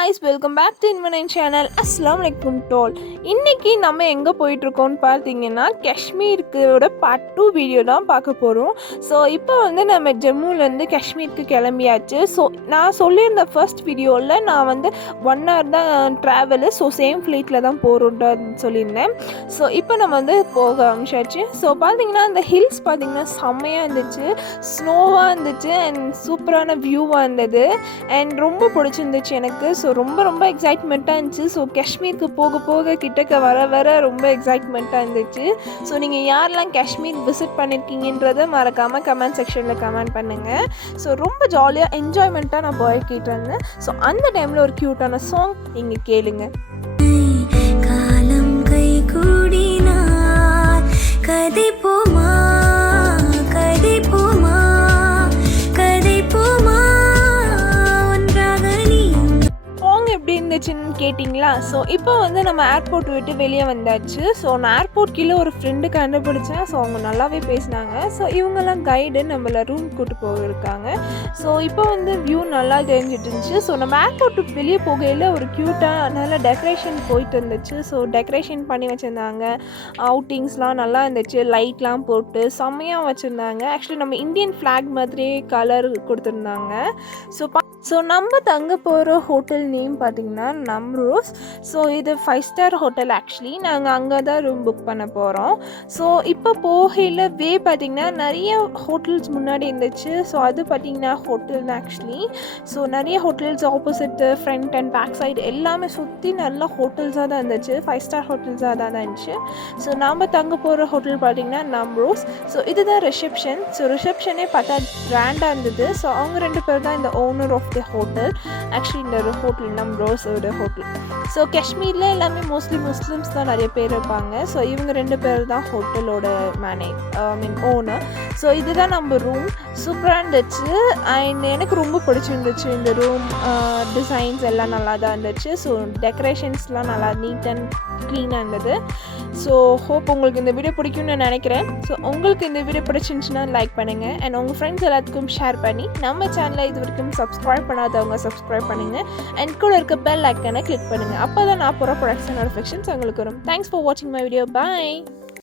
guys, welcome back to Invanin channel. Assalamu alaikum tall. இன்னைக்கு நம்ம எங்கே போயிட்டுருக்கோம்னு பார்த்தீங்கன்னா காஷ்மீருக்கோட பார்ட் 2 வீடியோ தான் பார்க்க போகிறோம். ஸோ இப்போ வந்து நம்ம ஜம்முலேருந்து காஷ்மீருக்கு கிளம்பியாச்சு. ஸோ நான் சொல்லியிருந்த ஃபர்ஸ்ட் வீடியோவில் நான் வந்து 1 hour தான் ட்ராவலு, ஸோ சேம் ஃப்ளைட்டில் தான் போகிறோன்னு சொல்லியிருந்தேன். ஸோ இப்போ நம்ம வந்து போக ஆரம்பிச்சாச்சு. ஸோ பார்த்தீங்கன்னா அந்த ஹில்ஸ் பார்த்தீங்கன்னா செம்மையாக இருந்துச்சு, ஸ்னோவாக இருந்துச்சு அண்ட் சூப்பரான வியூவாக இருந்தது அண்ட் ரொம்ப பிடிச்சிருந்துச்சு எனக்கு. ஸோ ரொம்ப எக்ஸைட்மெண்ட்டாக இருந்துச்சு. ஸோ காஷ்மீருக்கு போக போக கிட்டக்க வர ரொம்ப எக்ஸைட்மெண்ட்டாக இருந்துச்சு. ஸோ நீங்கள் யாரெல்லாம் காஷ்மீர் விசிட் பண்ணியிருக்கீங்கன்றதை மறக்காமல் கமெண்ட் செக்ஷனில் கமெண்ட் பண்ணுங்கள். ஸோ ரொம்ப ஜாலியாக என்ஜாய்மெண்ட்டாக நான் போய்கிட்டு இருந்தேன். ஸோ அந்த டைமில் ஒரு க்யூட்டான சாங் நீங்கள் கேளுங்க. காலம் கை கூடினார் கதைப்போமா கதைப்போமா கதைப்போமா ஒன்றாக நீ. எப்படி இருந்துச்சுன்னு கேட்டிங்களா? ஸோ இப்போ வந்து நம்ம ஏர்போர்ட் விட்டு வெளியே வந்தாச்சு. ஸோ நான் ஏர்போர்ட் கீழே ஒரு ஃப்ரெண்டு கண்டுபிடிச்சேன். ஸோ அவங்க நல்லாவே பேசினாங்க. ஸோ இவங்கெல்லாம் கைடு நம்மளை ரூம் கூட்டு போயிருக்காங்க. ஸோ இப்போ வந்து வியூ நல்லா தெரிஞ்சிட்டு இருந்துச்சு. ஸோ நம்ம ஏர்போர்ட் வெளியே போகையில் ஒரு க்யூட்டாக நல்ல டெக்கரேஷன் போயிட்டு இருந்துச்சு. ஸோ டெக்கரேஷன் பண்ணி வச்சுருந்தாங்க, அவுட்டிங்ஸ்லாம் நல்லா இருந்துச்சு, லைட்லாம் போட்டு செம்மையாக வச்சுருந்தாங்க. ஆக்சுவலி நம்ம இந்தியன் ஃப்ளாக் மாதிரியே கலர் கொடுத்துருந்தாங்க. ஸோ நம்ம தங்க போகிற ஹோட்டல் நேம் பார்த்திங்கன்னா நம்ரோஸ். ஸோ இது 5 star ஹோட்டல். ஆக்சுவலி நாங்கள் அங்கே தான் ரூம் புக் பண்ண போகிறோம். ஸோ இப்போ போகையில் பார்த்திங்கன்னா நிறைய ஹோட்டல்ஸ் முன்னாடி இருந்துச்சு. ஸோ அது பார்த்திங்கன்னா ஹோட்டல் தான் ஆக்சுவலி. ஸோ நிறைய hotels opposite front and back side எல்லாமே சுற்றி நல்ல ஹோட்டல்ஸாக தான் இருந்துச்சு. 5 star ஹோட்டல்ஸாக தான் இருந்துச்சு. ஸோ நாம் தங்க போகிற ஹோட்டல் பார்த்திங்கன்னா நம்ரோஸ். ஸோ இதுதான் ரிசப்ஷன். ஸோ ரிசப்ஷனே பார்த்தா கிராண்டாக இருந்தது. ஸோ அவங்க 2 பேர் தான் இந்த owner of the hotel. Actually இந்த ஒரு ஹோட்டல் நம்ரோஸோட ஹோட்டல். ஸோ காஷ்மீரில் எல்லாமே மோஸ்ட்லி முஸ்லிம்ஸ் தான் நிறைய பேர் இருப்பாங்க. ஸோ இவங்க 2 பேர் தான் ஹோட்டலோட ஓனர். ஸோ இதுதான் நம்ம ரூம். சூப்பராக இருந்துச்சு அண்ட் எனக்கு ரொம்ப பிடிச்சிருந்துச்சு இந்த ரூம். டிசைன்ஸ் எல்லாம் நல்லா தான் இருந்துச்சு. ஸோ டெக்கரேஷன்ஸ்லாம் நல்லா நீட் அண்ட் க்ளீனாக இருந்தது. ஸோ ஹோப் உங்களுக்கு இந்த வீடியோ பிடிக்கும்னு நான் நினைக்கிறேன். ஸோ உங்களுக்கு இந்த வீடியோ பிடிச்சிருந்துச்சுன்னா லைக் பண்ணுங்கள் அண்ட் உங்கள் ஃப்ரெண்ட்ஸ் எல்லாத்துக்கும் ஷேர் பண்ணி நம்ம சேனலை இது வரைக்கும் சப்ஸ்கிரைப் பண்ணாதவங்க சப்ஸ்கிரைப் பண்ணுங்கள் அண்ட் கூட இருக்க பெல் ஐக்கனை கிளிக் பண்ணுங்கள். அப்போ தான் நான் போகிற ப்ரொடக்ஷன் நோட்டிஃபிகேஷன்ஸ் உங்களுக்கு வரும். தேங்க்ஸ் ஃபார் வாட்சிங் மை வீடியோ. பாய்.